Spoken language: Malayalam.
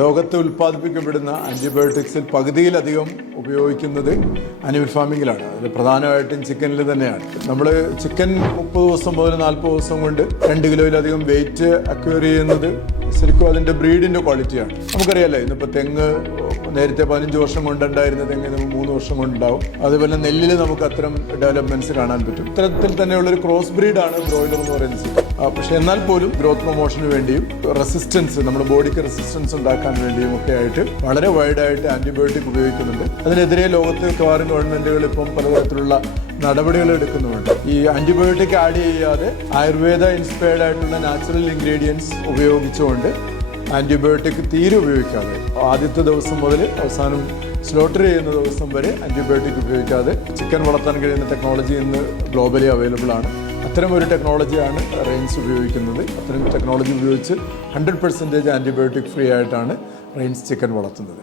ലോകത്ത് ഉൽപ്പാദിപ്പിക്കപ്പെടുന്ന ആന്റിബയോട്ടിക്സിൽ പകുതിയിലധികം ഉപയോഗിക്കുന്നത് അനിമൽ ഫാമിങ്ങിലാണ് അത് പ്രധാനമായിട്ടും ചിക്കനിൽ തന്നെയാണ്. നമ്മൾ ചിക്കൻ മുപ്പത് ദിവസം മുതൽ നാൽപ്പത് ദിവസം കൊണ്ട് രണ്ട് കിലോയിലധികം വെയിറ്റ് അക്വയർ ചെയ്യുന്നത് ശരിക്കും അതിന്റെ ബ്രീഡിന്റെ ക്വാളിറ്റിയാണ് നമുക്കറിയാലോ ഇന്നിപ്പോൾ തെങ്ങ് നേരത്തെ പതിനഞ്ച് വർഷം കൊണ്ടുണ്ടായിരുന്ന തെങ്ങ് നമുക്ക് മൂന്ന് വർഷം കൊണ്ടുണ്ടാവും. അതുപോലെ നെല്ലിൽ നമുക്ക് അത്തരം ഡെവലപ്മെന്റ്സ് കാണാൻ പറ്റും. ഇത്തരത്തിൽ തന്നെയുള്ളൊരു ക്രോസ് ബ്രീഡാണ് ബ്രോയിലർ എന്ന് പറയുന്നത്. പക്ഷേ എന്നാൽ പോലും ഗ്രോത്ത് പ്രൊമോഷന് വേണ്ടിയും റെസിസ്റ്റൻസ് നമ്മുടെ ബോഡിക്ക് റെസിസ്റ്റൻസ് ഉണ്ടാക്കാൻ വേണ്ടിയും ഒക്കെ ആയിട്ട് വളരെ വൈഡായിട്ട് ആന്റിബയോട്ടിക് ഉപയോഗിക്കുന്നുണ്ട്. അതിനെതിരെ ലോകത്ത് മിക്കവാറും ഗവൺമെന്റുകൾ ഇപ്പം പലതരത്തിലുള്ള നടപടികൾ എടുക്കുന്നുമുണ്ട്. ഈ ആന്റിബയോട്ടിക് ആഡ് ചെയ്യാതെ ആയുർവേദ ഇൻസ്പയർഡ് ആയിട്ടുള്ള നാച്ചുറൽ ഇൻഗ്രീഡിയൻസ് ഉപയോഗിച്ചുകൊണ്ട് ആന്റിബയോട്ടിക് തീരെ ഉപയോഗിക്കാതെ ആദ്യത്തെ ദിവസം മുതൽ അവസാനം സ്ലോട്ടർ ചെയ്യുന്ന ദിവസം വരെ ആന്റിബയോട്ടിക് ഉപയോഗിക്കാതെ ചിക്കൻ വളർത്താൻ കഴിയുന്ന ടെക്നോളജി ഇന്ന് ഗ്ലോബലി അവൈലബിൾ ആണ്. അത്തരം ഒരു ടെക്നോളജിയാണ് റെയിൻസ് ഉപയോഗിക്കുന്നത്. അത്തരം ടെക്നോളജി ഉപയോഗിച്ച് ഹൺഡ്രഡ് പെർസെന്റേജ് ആന്റിബയോട്ടിക് ഫ്രീ ആയിട്ടാണ് റെയിൻസ് ചിക്കൻ വളർത്തുന്നത്.